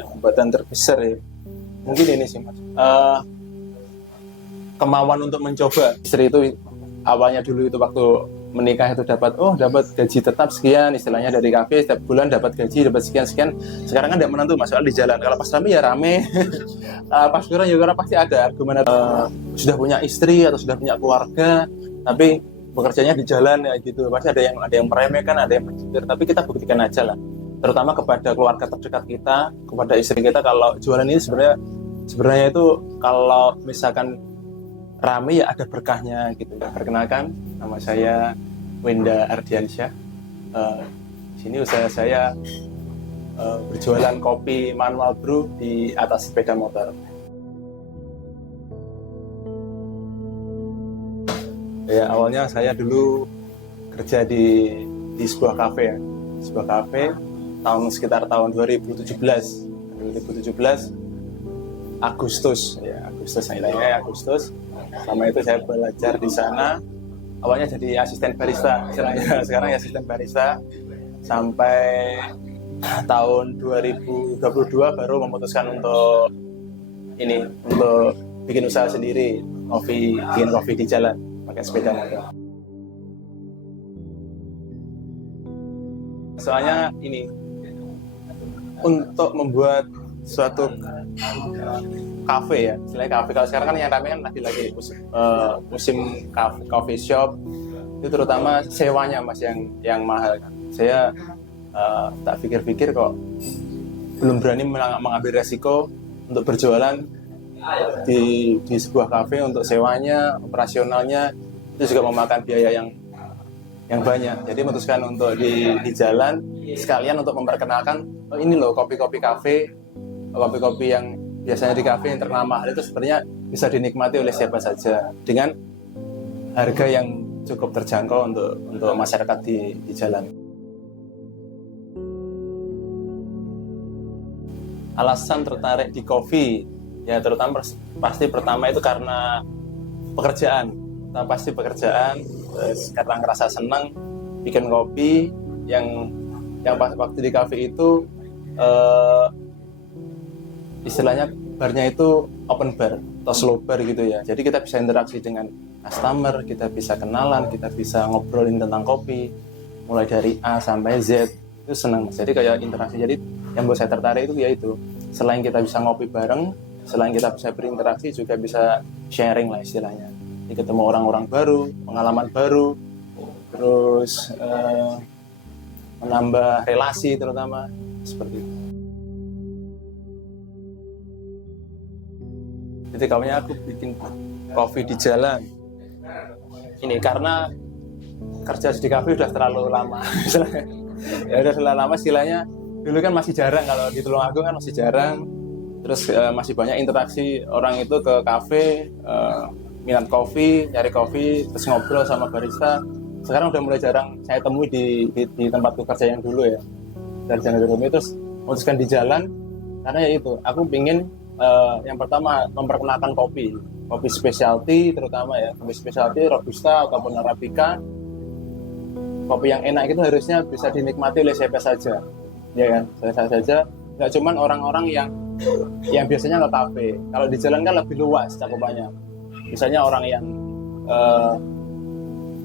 Hambatan terbesar ya mungkin ini sih mas, kemauan untuk mencoba. Istri itu awalnya dulu itu waktu menikah itu dapat gaji tetap sekian, istilahnya dari kafe setiap bulan dapat gaji dapat sekian. Sekarang kan tidak menentu mas, soal di jalan kalau pas rame ya rame. Pas kurang ya kurang, pasti ada argumen, sudah punya istri atau sudah punya keluarga tapi bekerjanya di jalan ya gitu, pasti ada yang meremehkan, ada yang mencibir. Tapi kita buktikan aja lah, terutama kepada keluarga terdekat kita, kepada istri kita, kalau jualan ini sebenarnya itu kalau misalkan rame ya ada berkahnya gitu. Perkenalkan, nama saya Wenda Ardiansyah. Sini usaha saya berjualan kopi manual brew di atas sepeda motor. Ya awalnya saya dulu kerja di sebuah kafe ya, sebuah kafe sekitar tahun 2017 Agustus Agustus. Sama itu saya belajar di sana. Awalnya jadi asisten barista, sekarang ya asisten barista sampai tahun 2022 baru memutuskan untuk bikin usaha sendiri, bikin kopi di jalan pakai sepeda motor. Soalnya ini untuk membuat suatu kafe ya, selain kafe, kalau sekarang kan yang ramai kan lagi musim coffee shop itu, terutama sewanya mas yang mahal kan. Saya tak pikir-pikir kok belum berani mengambil resiko untuk berjualan di sebuah kafe, untuk sewanya, operasionalnya itu juga memakan biaya yang banyak. Jadi memutuskan untuk di jalan sekalian untuk memperkenalkan, ini loh kopi-kopi kafe, kopi-kopi yang biasanya di kafe yang ternama itu sebenarnya bisa dinikmati oleh siapa saja dengan harga yang cukup terjangkau untuk masyarakat di jalan. Alasan tertarik di kopi ya terutama pasti pertama itu karena pekerjaan. Terus karena ngerasa senang bikin kopi yang pas waktu di kafe itu istilahnya barnya itu open bar atau slow bar gitu ya. Jadi kita bisa interaksi dengan customer, kita bisa kenalan, kita bisa ngobrolin tentang kopi mulai dari A sampai Z. Itu senang. Jadi kayak interaksi. Jadi yang buat saya tertarik itu ya itu. Selain kita bisa ngopi bareng, selain kita bisa berinteraksi, juga bisa sharing lah istilahnya. Jadi ketemu orang-orang baru, pengalaman baru, terus menambah relasi terutama seperti itu. Jadi kawannya aku bikin kopi di jalan ini karena kerja di kafe udah terlalu lama. Ya udah terlalu lama istilahnya. Dulu kan masih jarang, kalau di Tulungagung kan masih jarang. Terus masih banyak interaksi orang itu ke kafe, minat kopi, nyari kopi, terus ngobrol sama barista. Sekarang udah mulai jarang saya temui di tempatku kerja yang dulu ya. Dari jalan dulu terus memutuskan di jalan karena ya itu, aku pingin yang pertama memperkenalkan kopi specialty terutama ya, kopi specialty, robusta ataupun arabica. Kopi yang enak itu harusnya bisa dinikmati oleh siapa saja. Ya kan, saya saja, nggak cuman orang-orang yang biasanya ke kafe. Kalau di jalan kan lebih luas cakupannya. Misalnya orang yang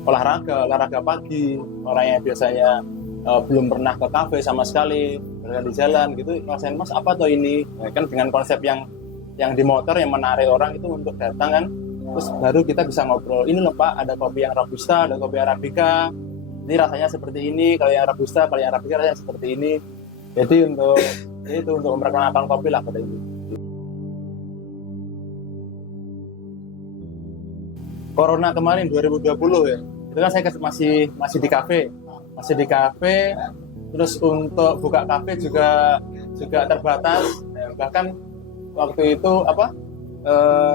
olahraga pagi, orang yang biasanya belum pernah ke kafe sama sekali, berada di jalan gitu, ngerasain mas apa tuh ini? Ya kan dengan konsep yang di motor yang menarik orang itu untuk datang kan, terus baru kita bisa ngobrol. Ini loh pak, ada kopi yang robusta, ada kopi arabica. Ini rasanya seperti ini, kalau yang robusta, kalau yang arabica rasanya seperti ini. Jadi untuk memperkenalkan kopi lah pada ini. Corona kemarin 2020 ya, itu kan saya masih di kafe, terus untuk buka kafe juga terbatas. Bahkan waktu itu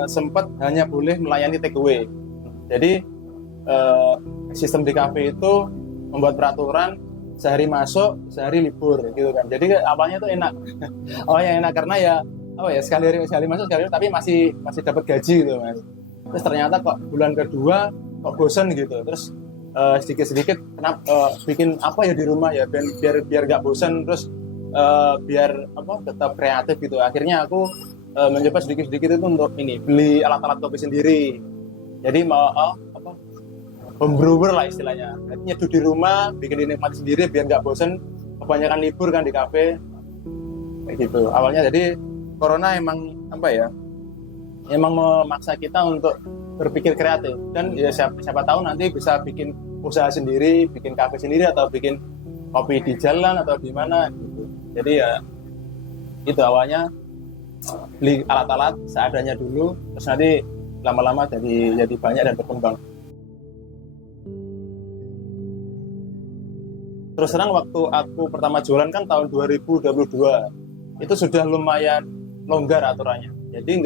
sempat hanya boleh melayani take away. Jadi sistem di kafe itu membuat peraturan sehari masuk, sehari libur gitu kan. Jadi awalnya itu enak. Awalnya enak karena ya sekali masuk sekali tapi masih dapat gaji gitu mas. Terus ternyata kok bulan kedua kok bosan gitu. Terus sedikit-sedikit bikin apa ya di rumah ya biar nggak bosan. Terus biar tetap kreatif gitu. Akhirnya aku mencoba sedikit-sedikit itu untuk beli alat-alat kopi sendiri. Jadi mau home brewer lah istilahnya. Nyeduh di rumah, bikin dinikmati sendiri biar nggak bosen. Kebanyakan libur kan di kafe, kayak gitu. Awalnya jadi corona emang emang memaksa kita untuk berpikir kreatif, dan ya siapa tahu nanti bisa bikin usaha sendiri, bikin kafe sendiri atau bikin kopi di jalan atau di mana gitu. Jadi ya itu awalnya beli alat-alat seadanya dulu, terus nanti lama-lama jadi banyak dan berkembang. Terus terang waktu aku pertama jualan kan tahun 2022, itu sudah lumayan longgar aturannya. Jadi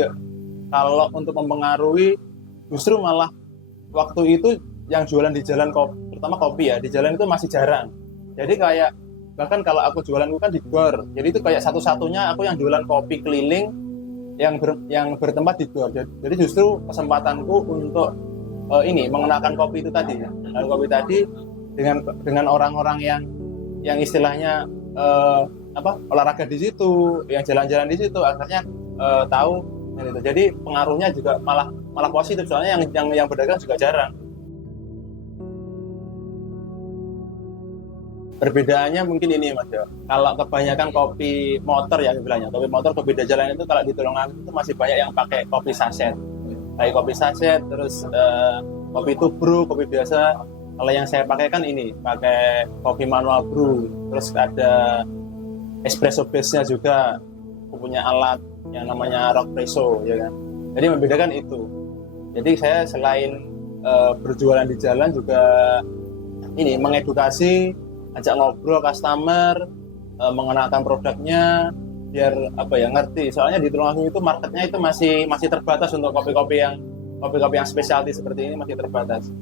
kalau untuk mempengaruhi, justru malah waktu itu yang jualan di jalan kopi, terutama kopi ya, di jalan itu masih jarang. Jadi kayak bahkan kalau aku jualan kan di gor, jadi itu kayak satu-satunya aku yang jualan kopi keliling yang bertempat di gor. Jadi justru kesempatanku untuk mengenalkan kopi itu tadi, kopi tadi dengan orang-orang yang istilahnya olahraga di situ, yang jalan-jalan di situ, akhirnya tahu gitu. Jadi pengaruhnya juga malah positif, soalnya yang berdagang juga jarang. Perbedaannya mungkin ini Mas Jo. Kalau kebanyakan kopi motor ya bilangnya, kopi motor, kopi jalan itu kalau di Tulungagung itu masih banyak yang pakai kopi saset. Kayak kopi saset, terus kopi tubruk, kopi biasa. Kalau yang saya pakai kan pakai kopi manual brew. Terus ada espresso base-nya juga. Aku punya alat yang namanya Rockpresso, ya kan. Jadi membedakan itu. Jadi saya selain berjualan di jalan juga mengedukasi, ajak ngobrol customer, mengenalkan produknya biar ngerti. Soalnya di Tulungagung itu marketnya itu masih terbatas untuk kopi-kopi yang spesialty seperti ini, masih terbatas.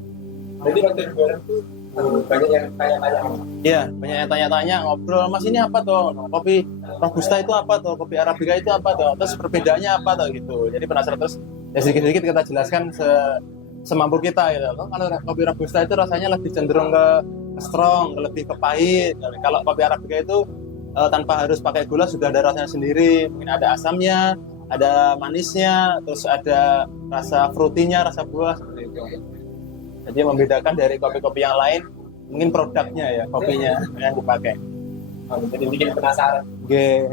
Jadi waktu jualan itu banyak yang tanya-tanya. Iya, banyak yang tanya-tanya, ngobrol, Mas ini apa tuh? Kopi Robusta itu apa tuh? Kopi Arabica itu apa tuh? Terus perbedaannya apa tuh gitu. Jadi penasaran, terus ya sedikit-sedikit kita jelaskan semampu kita gitu. Kalau kopi Robusta itu rasanya lebih cenderung ke strong, lebih ke pahit. Kalau kopi Arabica itu tanpa harus pakai gula sudah ada rasanya sendiri. Mungkin ada asamnya, ada manisnya, terus ada rasa fruitynya, rasa buah seperti itu. Jadi membedakan dari kopi-kopi yang lain mungkin produknya ya, kopinya yang dipakai. Jadi bikin penasaran. Oke.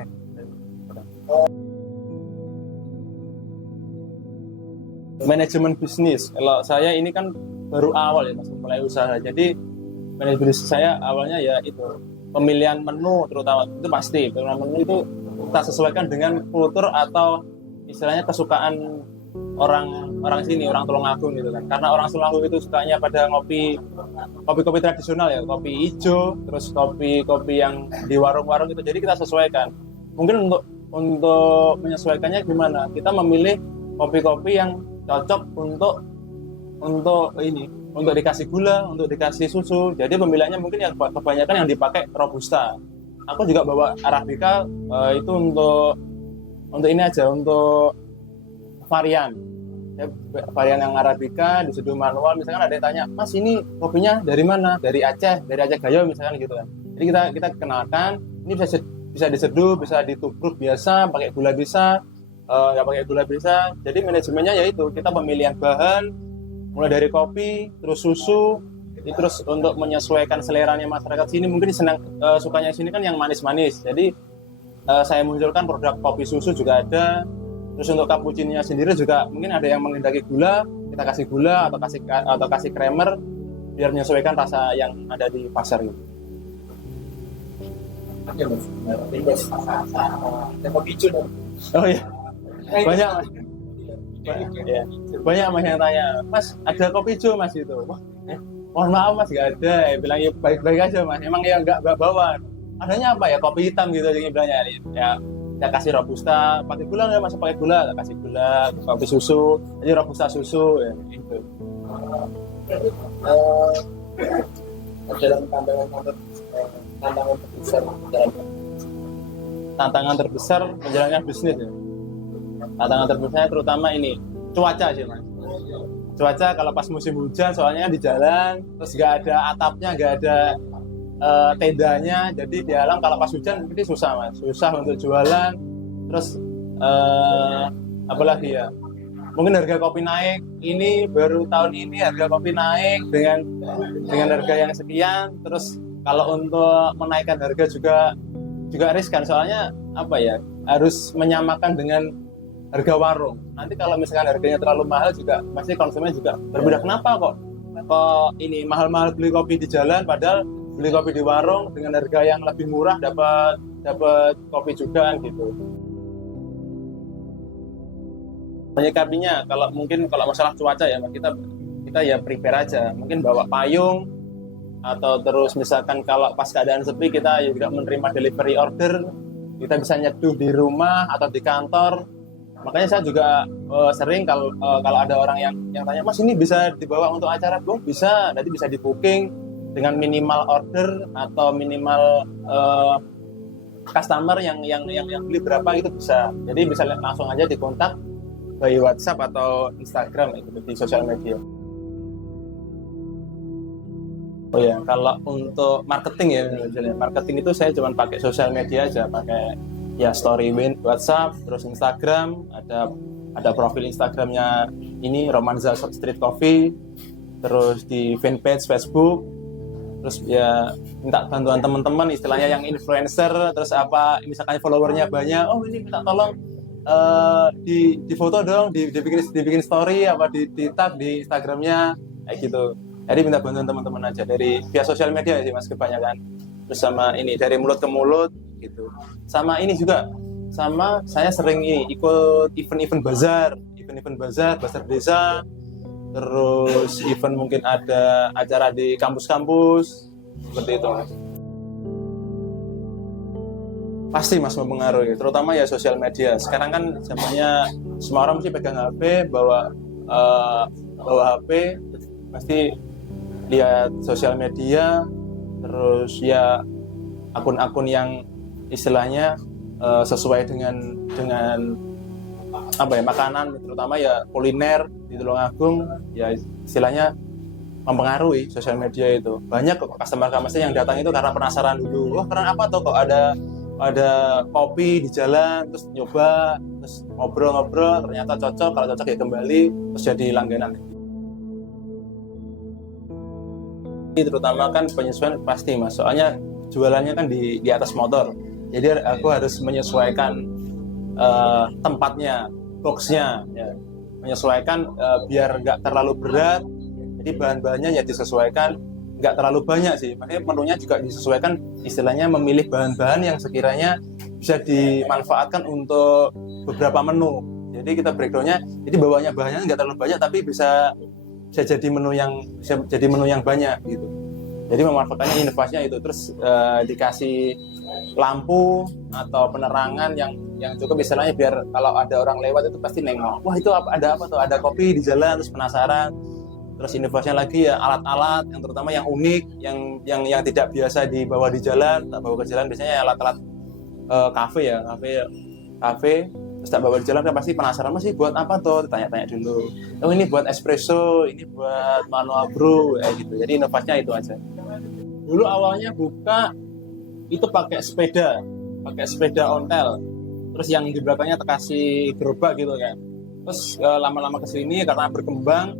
Manajemen bisnis. Kalau saya ini kan baru awal ya, masih mulai usaha. Jadi manajemen bisnis saya awalnya ya itu pemilihan menu, terutama itu pasti pemilihan menu itu kita sesuaikan dengan kultur atau istilahnya kesukaan orang sini, orang Tulungagung gitu kan. Karena orang Tulungagung itu sukanya pada kopi tradisional ya, kopi hijau, terus kopi yang di warung-warung itu. Jadi kita sesuaikan. Mungkin untuk menyesuaikannya gimana? Kita memilih kopi-kopi yang cocok untuk dikasih gula, untuk dikasih susu. Jadi pemilihannya mungkin yang kebanyakan yang dipakai Robusta. Aku juga bawa Arabica itu untuk ini aja, untuk varian yang Arabica diseduh manual. Misalkan ada yang tanya, Mas ini kopinya dari mana? Dari Aceh Gayo misalkan gitu kan. Jadi kita kenalkan, ini bisa diseduh, bisa ditubruk biasa, pakai gula bisa, nggak pakai gula bisa. Jadi manajemennya yaitu kita pemilihan bahan mulai dari kopi, terus susu, terus untuk menyesuaikan seleranya masyarakat sini. Mungkin sukanya sini kan yang manis-manis. Jadi saya munculkan produk kopi susu juga ada. Terus untuk cappuccino-nya sendiri juga mungkin ada yang menghendaki gula, kita kasih gula atau kasih creamer biar menyesuaikan rasa yang ada di pasar gitu. Oke Mas, kopi hijau dong. Oh iya, banyak Mas. Banyak Mas yang tanya, Mas ada kopi hijau Mas itu. Mohon maaf Mas, nggak ada. Bilang ya baik-baik aja Mas. Emang ya nggak bawa. Adanya apa ya, kopi hitam gitu jadi bilangnya ya. Saya kasih Robusta, pakai gula nggak Mas? Pakai gula, saya kasih gula, kopi susu, jadi Robusta susu, ya gitu. Dalam tantangan terbesar menjalankan bisnis ya. Tantangan terbesar terutama ini cuaca sih Mas. Cuaca kalau pas musim hujan, soalnya di jalan, terus nggak ada atapnya, nggak tendanya, jadi di alam kalau pas hujan ini susah mas, susah untuk jualan. Terus apalagi ya, mungkin harga kopi naik, ini baru tahun ini harga kopi naik dengan harga yang sekian. Terus kalau untuk menaikkan harga juga riskan, soalnya apa ya, harus menyamakan dengan harga warung. Nanti kalau misalkan harganya terlalu mahal juga pasti konsumen juga berbeda, kenapa kok ini mahal-mahal beli kopi di jalan, padahal beli kopi di warung dengan harga yang lebih murah dapat kopi juga gitu. Menyikapinya kalau masalah cuaca ya kita ya prepare aja, mungkin bawa payung, atau terus misalkan kalau pas keadaan sepi kita juga menerima delivery order, kita bisa nyeduh di rumah atau di kantor. Makanya saya juga sering kalau ada orang yang tanya, mas ini bisa dibawa untuk acara belum? Bisa, nanti bisa di booking dengan minimal order atau minimal customer yang beli berapa itu bisa. Jadi bisa langsung aja dikontak by WhatsApp atau Instagram itu di sosial media. Oh ya, kalau untuk marketing ya, marketing itu saya cuma pakai sosial media aja, pakai ya story WhatsApp, terus Instagram, ada profil Instagramnya ini Romanza Street Coffee, terus di fanpage Facebook, terus ya minta bantuan teman-teman istilahnya yang influencer, terus apa misalkan followernya banyak, oh ini minta tolong di foto dong, dibikin story apa di tag di Instagramnya kayak gitu. Jadi minta bantuan teman-teman aja dari via sosial media sih mas kebanyakan. Terus sama ini dari mulut ke mulut gitu. Sama ini juga, sama saya sering ikut event-event bazar desa, terus event mungkin ada acara di kampus-kampus seperti itu mas. Pasti mas mempengaruhi, terutama ya sosial media. Sekarang kan zamannya semua orang mesti pegang HP, bawa HP, pasti lihat sosial media, terus ya akun-akun yang istilahnya sesuai dengan apa ya, makanan, terutama ya kuliner di Tulungagung, ya istilahnya mempengaruhi sosial media itu. Banyak customer yang datang itu karena penasaran dulu, wah karena apa tuh kok ada kopi di jalan, terus nyoba, terus ngobrol-ngobrol, ternyata cocok, kalau cocok ya kembali, terus jadi langganan. Terutama kan penyesuaian pasti mas, soalnya jualannya kan di atas motor, jadi aku harus menyesuaikan tempatnya, boxnya, ya. Menyesuaikan biar nggak terlalu berat, jadi bahan-bahannya ya disesuaikan, nggak terlalu banyak sih, makanya menunya juga disesuaikan, istilahnya memilih bahan-bahan yang sekiranya bisa dimanfaatkan untuk beberapa menu. Jadi kita breakdownnya, jadi bawanya bahannya nggak terlalu banyak tapi bisa jadi menu yang banyak gitu. Jadi memanfaatkannya inovasinya itu, terus dikasih lampu atau penerangan yang cukup istilahnya biar kalau ada orang lewat itu pasti nengok, wah itu ada apa tuh, ada kopi di jalan, terus penasaran. Terus inovasinya lagi ya alat-alat yang terutama yang unik, yang tidak biasa dibawa di jalan, tak bawa ke jalan, biasanya alat-alat kafe, terus tak bawa di jalan kan pasti penasaran, masih buat apa tuh, tanya-tanya dulu, oh ini buat espresso, ini buat manual brew gitu. Jadi inovasinya itu aja. Dulu awalnya buka itu pakai sepeda ontel, terus yang di belakangnya kasih gerobak gitu kan. Terus lama-lama kesini karena berkembang,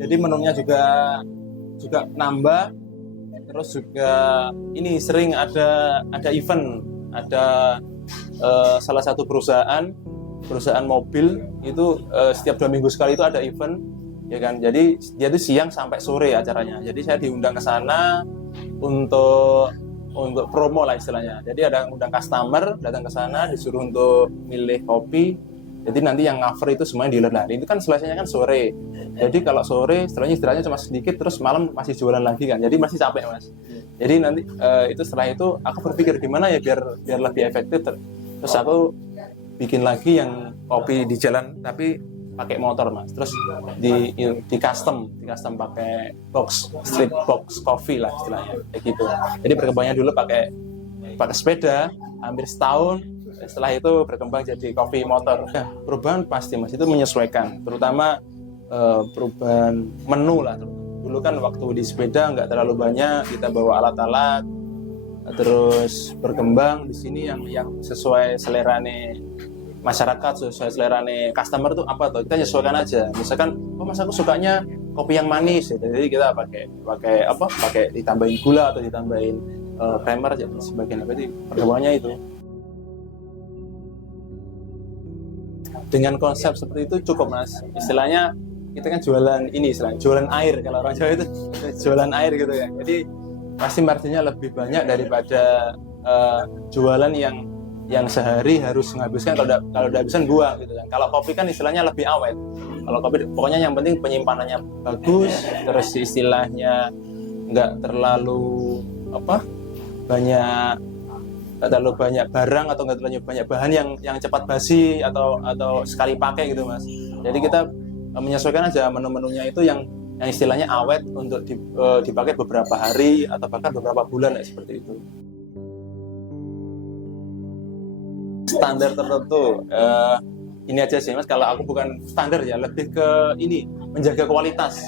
jadi menunya juga nambah. Terus juga ini sering ada event, ada salah satu perusahaan mobil itu setiap 2 minggu sekali itu ada event, ya kan. Jadi dia itu siang sampai sore acaranya. Jadi saya diundang ke sana untuk promo lah istilahnya. Jadi ada undang customer datang ke sana, disuruh untuk milih kopi. Jadi nanti yang cover itu semuanya dealer. Nah, itu kan selesainya kan sore. Jadi kalau sore istilahnya cuma sedikit, terus malam masih jualan lagi kan. Jadi masih capek mas. Jadi nanti itu setelah itu aku berpikir gimana ya biar lebih efektif. Terus aku bikin lagi yang kopi di jalan tapi pakai motor mas. Terus di custom pakai street box coffee lah istilahnya kayak gitu. Jadi berkembangnya dulu pakai sepeda hampir setahun. Setelah itu berkembang jadi kopi motor. Ya, perubahan pasti mas, itu menyesuaikan, terutama perubahan menu lah. Dulu kan waktu di sepeda nggak terlalu banyak, kita bawa alat-alat, terus berkembang di sini yang sesuai selerane masyarakat, sesuai selerane customer tuh apa tuh, kita nyesuaikan aja. Misalkan mas aku sukanya kopi yang manis gitu. Jadi kita pakai ditambahin gula atau ditambahin creamer dan sebagainya. Berarti perkembangannya itu dengan konsep seperti itu cukup mas. Istilahnya kita kan jualan ini, jualan air, kalau orang Jawa itu jualan air gitu ya. Jadi pasti marginnya lebih banyak daripada jualan yang sehari harus menghabiskan, kalau udah habisan buang gitu kan. Kalau kopi kan istilahnya lebih awet. Kalau kopi pokoknya yang penting penyimpanannya bagus, terus istilahnya nggak terlalu terlalu banyak barang atau nggak terlalu banyak bahan yang cepat basi atau sekali pakai gitu mas. Jadi kita menyesuaikan aja menu-menunya itu yang istilahnya awet untuk dipakai beberapa hari atau bahkan beberapa bulan seperti itu. Standar tertentu ini aja sih mas, kalau aku bukan standar ya, lebih ke ini menjaga kualitas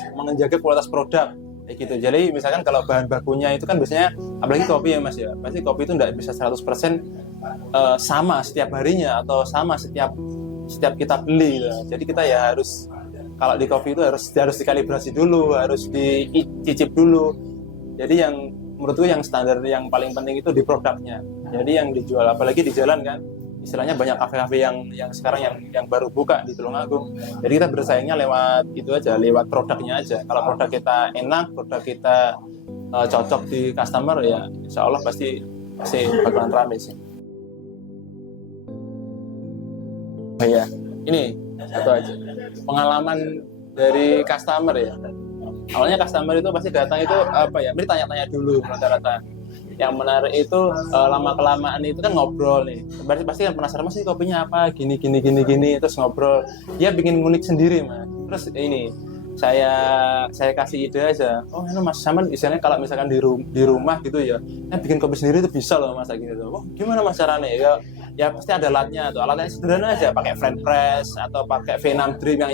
produk kayak gitu. Jadi misalkan kalau bahan bakunya itu kan biasanya, apalagi kopi ya mas ya, pasti kopi itu nggak bisa 100% sama setiap harinya atau sama setiap kita beli gitu. Jadi kita ya harus, kalau di kopi itu harus dikalibrasi dulu, harus dicicip dulu. Jadi yang menurutku yang standar yang paling penting itu di produknya. Jadi yang dijual, apalagi di jalan kan, istilahnya banyak kafe-kafe yang sekarang yang baru buka di Tulungagung. Jadi kita bersaingnya lewat itu aja, lewat produknya aja. Kalau produk kita enak, produk kita cocok di customer, ya insya Allah pasti bakalan rame sih. Oh iya, ini satu aja pengalaman dari customer ya. Awalnya customer itu pasti datang itu ini tanya-tanya dulu rata-rata. Yang menarik itu lama-kelamaan itu kan ngobrol nih. Pasti kan penasaran, mas ini kopinya apa, gini, terus ngobrol. Dia bikin ngulik sendiri mas. Terus ini saya kasih ide aja. Oh mas, sama istilahnya kalau misalkan di rumah gitu ya, bikin kopi sendiri itu bisa loh mas gitu. Oh gimana mas caranya ya pasti ada alatnya tuh. Alatnya sederhana aja, pakai French press atau pakai V6 Dream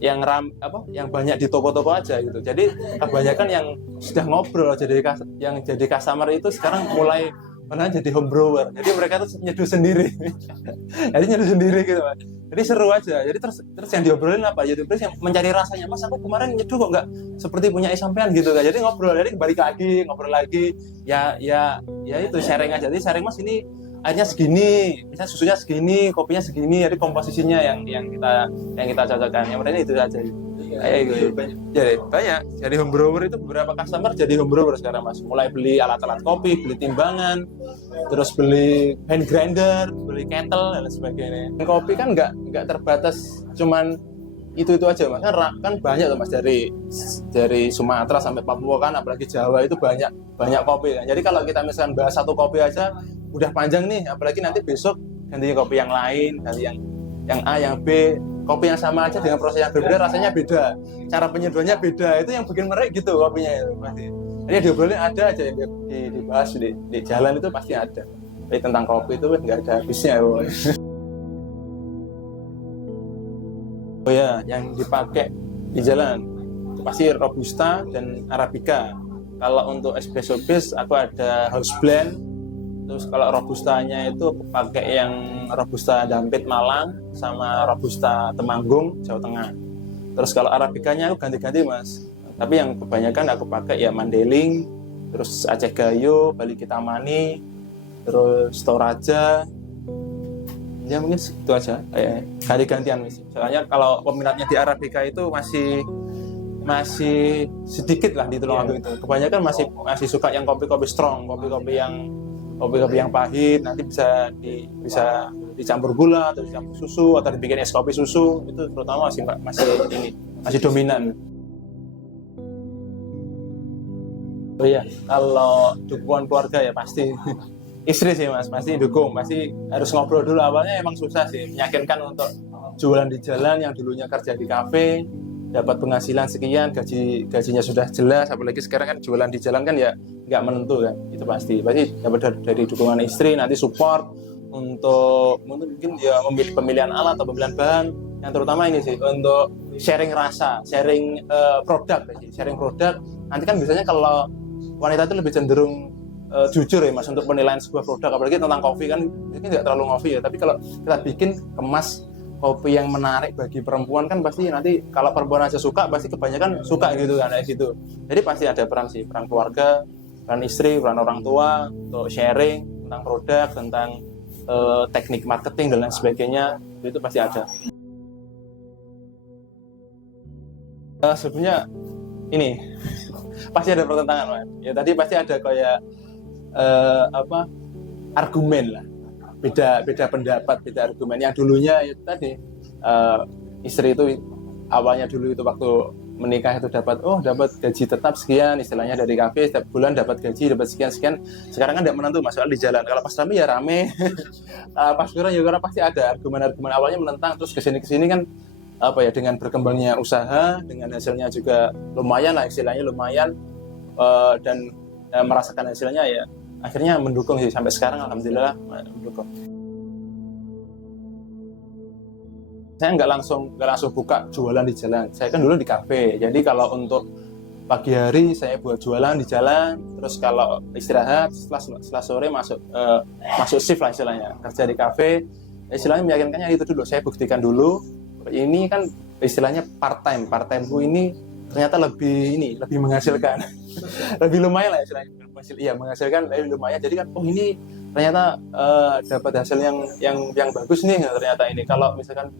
yang banyak di toko-toko aja gitu. Jadi kebanyakan yang sudah ngobrol yang jadi customer itu sekarang mulai jadi home brewer. Jadi mereka tuh nyeduh sendiri. Jadi nyeduh sendiri gitu Pak. Jadi seru aja. Jadi terus yang diobrolin apa? Jadi terus yang mencari rasanya. Mas aku kemarin nyeduh kok nggak seperti punya sampean gitu kan. Jadi ngobrol, jadi balik lagi, ngobrol lagi. Ya itu sharing aja. Jadi sharing mas ini airnya segini, misalnya susunya segini, kopinya segini, jadi komposisinya yang kita cocokkan. Yang penting itu aja. Kayak gitu. Jadi banyak. Jadi home brewer itu beberapa customer jadi home brewer sekarang mas. Mulai beli alat-alat kopi, beli timbangan, terus beli hand grinder, beli kettle dan sebagainya. Kopi kan nggak terbatas cuman itu aja mas. Kan banyak tuh mas, dari Sumatera sampai Papua kan, apalagi Jawa itu banyak kopi kan. Jadi kalau kita misalkan bahas satu kopi aja udah panjang nih, apalagi nanti besok ganti kopi yang lain, ganti yang A, yang B, kopi yang sama aja dengan proses yang berbeda rasanya beda, cara penyeduhannya beda, itu yang bikin menarik gitu kopinya itu pasti. Jadi diobrolin ada aja yang dibahas di jalan itu pasti ada. Tapi tentang kopi itu nggak ada habisnya. Oh ya, yang dipakai di jalan itu pasti Robusta dan Arabica. Kalau untuk espresso base aku ada house blend. Terus kalau Robustanya itu aku pakai yang Robusta Dampit Malang sama Robusta Temanggung Jawa Tengah. Terus kalau Arabicanya aku ganti-ganti mas. Tapi yang kebanyakan aku pakai ya Mandailing, terus Aceh Gayo, Bali Kitamani, terus Toraja. Ya mungkin itu aja. Ganti-gantian mas. Soalnya kalau peminatnya di Arabica itu masih sedikit lah di Tulungagung itu. Kebanyakan masih suka yang kopi-kopi strong, kopi-kopi yang pahit, nanti bisa dicampur gula atau dicampur susu atau dibikin es kopi susu, itu terutama masih dominan. Oh iya, kalau dukungan keluarga ya pasti istri sih mas, pasti dukung, pasti harus ngobrol dulu. Awalnya emang susah sih, meyakinkan untuk jualan di jalan yang dulunya kerja di kafe, dapat penghasilan sekian, gajinya sudah jelas, apalagi sekarang kan jualan di jalan kan ya nggak menentu kan, itu pasti dapat dari dukungan istri, nanti support untuk mungkin ya pemilihan alat atau pemilihan bahan, yang terutama ini sih untuk sharing rasa, sharing produk, nanti kan biasanya kalau wanita itu lebih cenderung jujur ya Mas untuk penilaian sebuah produk, apalagi tentang kopi kan mungkin tidak terlalu ngopi ya, tapi kalau kita bikin kemas kopi yang menarik bagi perempuan kan pasti nanti kalau perempuan aja suka pasti kebanyakan suka gitu kan kayak gitu. Jadi pasti ada peran sih, peran keluarga, peran istri, peran orang tua untuk sharing tentang produk, tentang teknik marketing dan lain sebagainya, itu pasti ada. Sebenarnya ini pasti ada pertentangan Mas. Ya tadi pasti ada kayak argumen lah, beda pendapat, beda argumen. Yang dulunya itu tadi istri itu awalnya dulu itu waktu menikah itu dapat gaji tetap sekian, istilahnya dari kafe setiap bulan dapat gaji dapat sekian. Sekarang kan tidak menentu Mas, soal di jalan. Kalau pas rame ya rame, pas kurang ya karena pasti ada argumen awalnya menentang, terus kesini kan dengan berkembangnya usaha, dengan hasilnya juga lumayan lah, istilahnya lumayan, dan merasakan hasilnya ya akhirnya mendukung sih sampai sekarang, alhamdulillah mendukung. Saya nggak langsung buka jualan di jalan. Saya kan dulu di kafe. Jadi kalau untuk pagi hari saya buat jualan di jalan, terus kalau istirahat setelah sore masuk shift lah istilahnya, kerja di kafe. Istilahnya meyakinkannya itu dulu. Saya buktikan dulu. Ini kan istilahnya part timeku ini ternyata lebih menghasilkan, lebih lumayan lah istilahnya. Iya, menghasilkan lebih lumayan. Jadi kan ini ternyata dapat hasil yang bagus nih ternyata ini. Kalau misalkan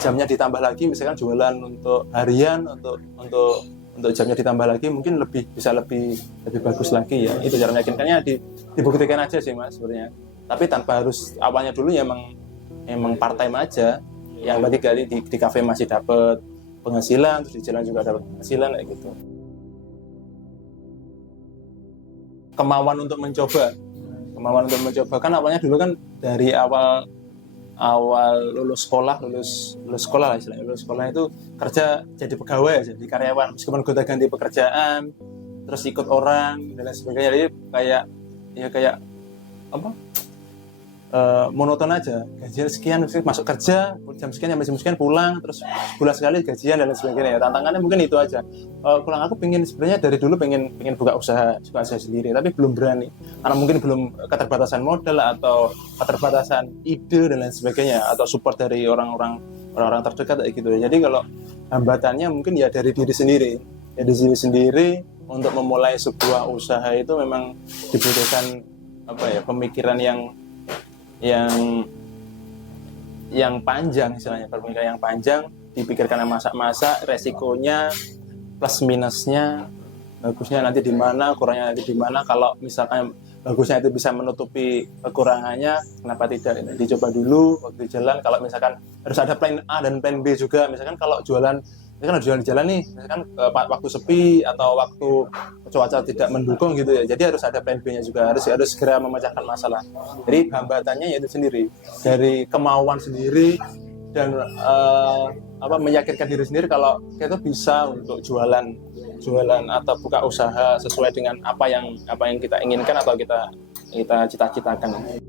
jamnya ditambah lagi, misalkan jualan untuk harian, untuk jamnya ditambah lagi mungkin bisa lebih bagus lagi ya. Itu cara meyakinkannya dibuktikan aja sih Mas sebenarnya. Tapi tanpa harus awalnya dulu ya emang part time aja. Yang berarti di kafe masih dapat penghasilan, terus di jalan juga dapat penghasilan kayak gitu. Kemauan untuk mencoba kan awalnya dulu kan dari awal lulus sekolah lah istilahnya, lulus sekolah itu kerja jadi pegawai aja, jadi karyawan, meskipun gonta ganti pekerjaan, terus ikut orang dan lain sebagainya. Jadi kayak monoton aja, gajian sekian masuk kerja jam sekian sampai jam sekian pulang, terus bulan sekali gajian dan lain sebagainya. Tantangannya mungkin itu aja. Kalau aku sebenarnya dari dulu pengen buka usaha sendiri, tapi belum berani karena mungkin belum keterbatasan modal atau keterbatasan ide dan lain sebagainya, atau support dari orang-orang terdekat kayak gitu. Jadi kalau hambatannya mungkin ya dari diri sendiri untuk memulai sebuah usaha itu memang dibutuhkan pemikiran yang panjang, istilahnya pemikiran yang panjang, dipikirkan masak-masak, resikonya, plus minusnya, bagusnya nanti di mana, kurangnya nanti di mana. Kalau misalkan bagusnya itu bisa menutupi kekurangannya, kenapa tidak dicoba dulu waktu jalan. Kalau misalkan harus ada plan A dan plan B juga, misalkan kalau jualan di jalan nih, misalkan waktu sepi atau waktu cuaca tidak mendukung gitu ya, jadi harus ada plan B-nya juga, harus segera memecahkan masalah. Jadi hambatannya yaitu sendiri, dari kemauan sendiri dan meyakinkan diri sendiri kalau kita bisa untuk jualan atau buka usaha sesuai dengan apa yang kita inginkan atau kita cita-citakan.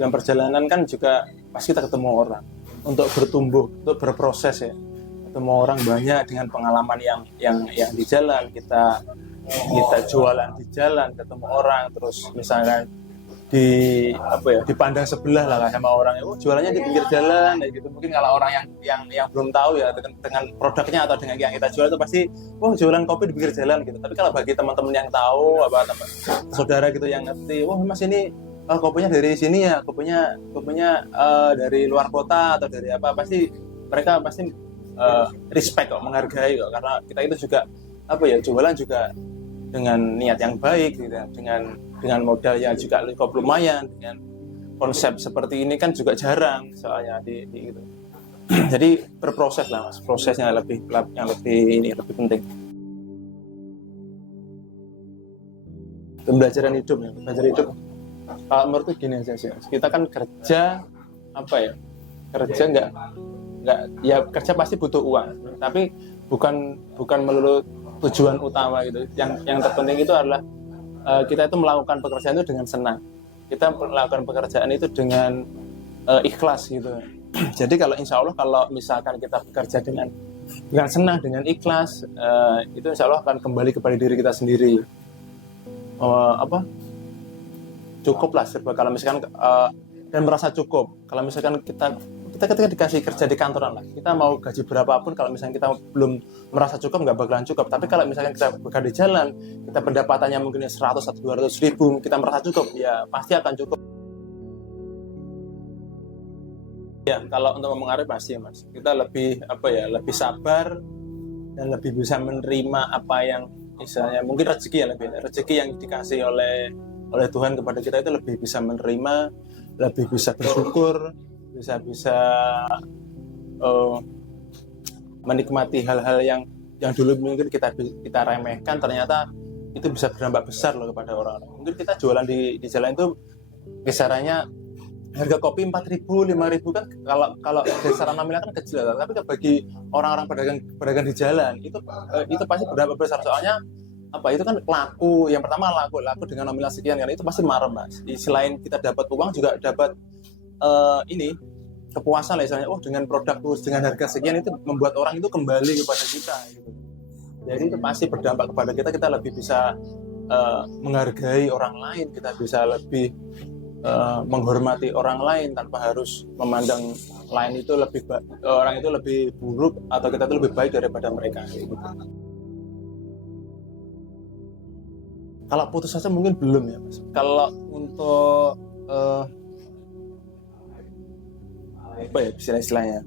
Dalam perjalanan kan juga pasti kita ketemu orang, untuk bertumbuh, untuk berproses ya. Ketemu orang banyak dengan pengalaman yang di jalan, kita jualan di jalan, ketemu orang, terus misalkan dipandang sebelah lah sama orang, jualannya di pinggir jalan kayak gitu. Mungkin kalau orang yang belum tahu ya dengan produknya atau dengan yang kita jual itu pasti jualan kopi di pinggir jalan gitu. Tapi kalau bagi teman-teman yang tahu, saudara gitu yang ngerti, Mas ini kopinya dari sini ya, kopinya dari luar kota atau dari apa, mereka pasti respect kok, menghargai kok, karena kita itu juga jualan juga dengan niat yang baik gitu, dengan modal yang juga cukup lumayan, dengan konsep seperti ini kan juga jarang soalnya di gitu. Jadi berproses lah Mas, prosesnya lebih penting. Pembelajaran hidup. Kalau menurutku gini aja sih, kita kan kerja kerja pasti butuh uang, tapi bukan melulu tujuan utama gitu. Yang terpenting itu adalah kita itu melakukan pekerjaan itu dengan senang, kita melakukan pekerjaan itu dengan ikhlas gitu. Jadi kalau insya Allah kalau misalkan kita bekerja dengan dengan senang, dengan ikhlas, itu insya Allah akan kembali kepada diri kita sendiri. Cukup lah serba, kalau misalkan dan merasa cukup. Kalau misalkan kita ketika dikasih kerja di kantoran lah, kita mau gaji berapapun, kalau misalkan kita belum merasa cukup, nggak bakalan cukup. Tapi kalau misalkan kita bekerja di jalan, kita pendapatannya mungkin 100 atau 200 ribu, kita merasa cukup, ya pasti akan cukup. Ya, kalau untuk mempengaruhi pasti Mas, kita lebih lebih sabar dan lebih bisa menerima apa yang misalnya mungkin rezeki yang dikasih oleh Tuhan kepada kita, itu lebih bisa menerima, lebih bisa bersyukur, bisa menikmati hal-hal yang dulu mungkin kita remehkan, ternyata itu bisa berdampak besar loh kepada orang. Mungkin kita jualan di jalan itu kisarannya harga kopi 4.000, 5.000 kan, kalau secara nominal kan kecil, tapi bagi orang-orang pedagang di jalan itu pasti berdampak besar. Soalnya itu kan laku, yang pertama laku dengan nominal sekian kan, itu pasti marah Mas. Selain kita dapat uang, juga dapat kepuasan lah misalnya, dengan produk dengan harga sekian itu membuat orang itu kembali kepada kita gitu. Jadi itu pasti berdampak kepada kita lebih bisa menghargai orang lain, kita bisa lebih menghormati orang lain tanpa harus memandang orang itu lebih buruk atau kita itu lebih baik daripada mereka gitu. Kalau putus asa mungkin belum ya Mas. Kalau untuk istilahnya,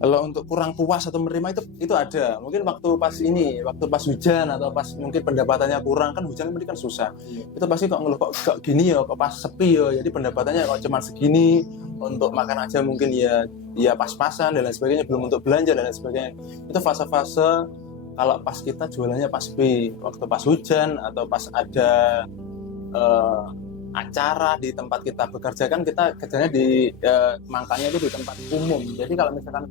kalau untuk kurang puas atau menerima itu ada. Mungkin waktu pas hujan atau pas mungkin pendapatannya kurang, kan hujan ini kan susah. Itu pasti kok ngeluh kok gini ya, kok pas sepi ya. Jadi pendapatannya kok cuma segini, untuk makan aja mungkin ya pas-pasan dan lain sebagainya, belum untuk belanja dan lain sebagainya. Itu fase-fase kalau pas kita jualannya pas sepi, waktu pas hujan atau pas ada acara di tempat kita bekerja, kan kita kerjanya di mangkanya itu di tempat umum. Jadi kalau misalkan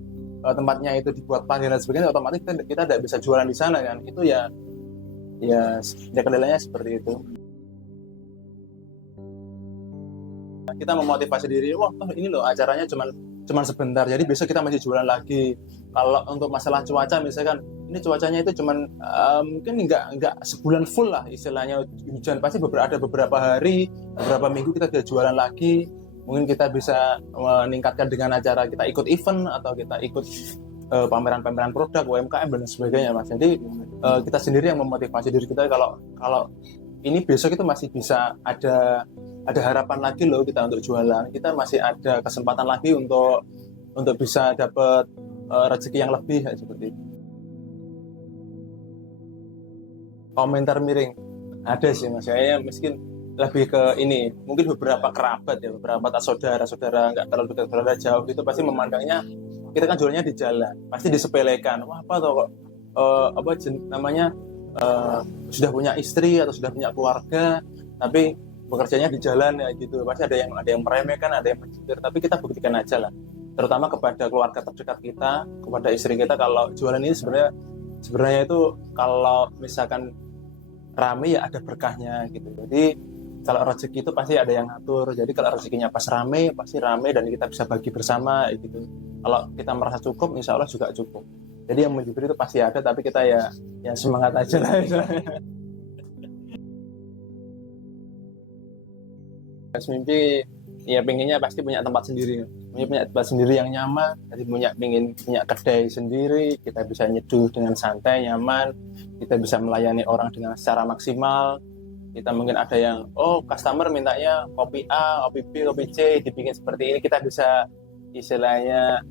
tempatnya itu dibuat parkir dan sebagainya, otomatis kita tidak bisa jualan di sana kan. Itu ya kendalanya seperti itu. Kita memotivasi diri, ini loh acaranya cuman sebentar, jadi besok kita masih jualan lagi. Kalau untuk masalah cuaca misalkan, ini cuacanya itu mungkin nggak sebulan full lah istilahnya hujan, pasti ada beberapa hari, beberapa minggu kita bisa jualan lagi. Mungkin kita bisa meningkatkan dengan acara kita ikut event atau kita ikut pameran-pameran produk UMKM dan sebagainya Mas. Jadi kita sendiri yang memotivasi diri kita, kalau ini besok itu masih bisa ada harapan lagi loh kita untuk jualan, kita masih ada kesempatan lagi untuk bisa dapat rezeki yang lebih seperti itu. Komentar miring ada sih Mas, kayaknya miskin lebih ke ini, mungkin beberapa kerabat ya, beberapa saudara nggak terlalu dekat, saudara jauh gitu, pasti memandangnya kita kan jualnya di jalan, pasti disepelekan. Wah, apa tuh kok sudah punya istri atau sudah punya keluarga tapi bekerjanya di jalan ya gitu. Pasti ada yang meremehkan, ada yang mencibir, tapi kita buktikan aja lah, terutama kepada keluarga terdekat kita, kepada istri kita, kalau jualan ini sebenarnya itu kalau misalkan rame ya ada berkahnya gitu. Jadi kalau rezeki itu pasti ada yang ngatur. Jadi kalau rezekinya pas rame, pasti rame dan kita bisa bagi bersama gitu. Kalau kita merasa cukup, insya Allah juga cukup. Jadi yang mencibir itu pasti ada, tapi kita ya semangat aja lah. Mimpi ya pengennya pasti punya tempat sendiri, punya tempat sendiri yang nyaman. Jadi pengen punya kedai sendiri, kita bisa nyeduh dengan santai, nyaman, kita bisa melayani orang dengan secara maksimal. Kita mungkin ada yang customer mintanya kopi A, kopi B, kopi C dibikin seperti ini, kita bisa istilahnya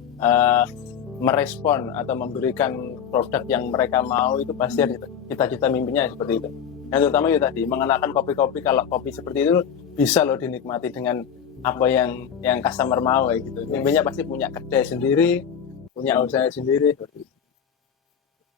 merespon atau memberikan produk yang mereka mau. Itu pasti cita-cita mimpinya seperti itu. Yang terutama itu tadi, mengenakan kopi-kopi, kalau kopi seperti itu bisa loh dinikmati dengan apa yang customer mau gitu. Mimpinya pasti punya kedai sendiri, punya usaha sendiri.